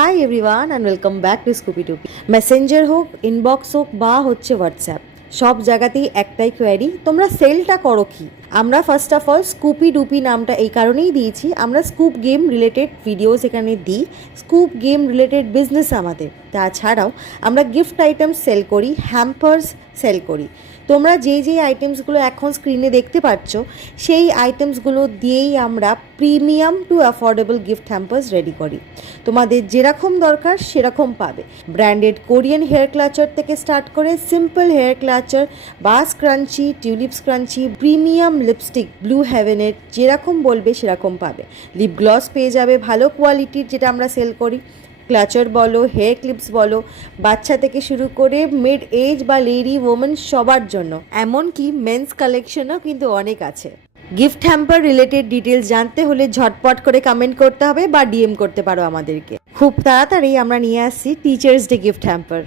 High everyone and welcome back to স্কুপি টুপি। Messenger হোক, ইনবক্স হোক বা হচ্ছে হোয়াটসঅ্যাপ, সব জায়গাতেই একটাই কোয়ারি, তোমরা সেলটা করো কি? আমরা ফার্স্ট অফ অল স্কুপি ডুপি নামটা এই কারণেই দিয়েছি, আমরা স্কুপ গেম রিলেটেড ভিডিওস এখানে দিই, স্কুপ গেম রিলেটেড বিজনেস আমাদের। তাছাড়াও আমরা গিফট আইটেম সেল করি, হ্যাম্পার্স সেল করি। তোমরা যেই আইটেমসগুলো এখন স্ক্রিনে দেখতে পাচ্ছ সেই আইটেমসগুলো দিয়েই আমরা premium to affordable gift hampers ready করি। তোমাদের যেরকম দরকার সেরকম পাবে। ব্র্যান্ডেড কোরিয়ান হেয়ার ক্লাচার থেকে স্টার্ট করে সিম্পল হেয়ার ক্লাচার, বাস crunchy, tulip crunchy, premium lipstick blue হেভেনের, যেরকম বলবে সেরকম পাবে। লিপ গ্লস পেয়ে যাবে ভালো কোয়ালিটির, যেটা আমরা সেল করি। ক্লাচার বলো, হেয়ার ক্লিপস বলো, বাচ্চা থেকে শুরু করে মিড এজ বা লেডি ওমেন সবার জন্য, এমনকি মেন্স কালেকশনও কিন্তু অনেক আছে। গিফট হ্যাম্পার রিলেটেড ডিটেলস জানতে হলে ঝটপট করে কমেন্ট করতে হবে বা ডিএম করতে পারো আমাদেরকে। খুব তাড়াতাড়ি আমরা নিয়ে আসছি টিচার্স ডে গিফট হ্যাম্পার।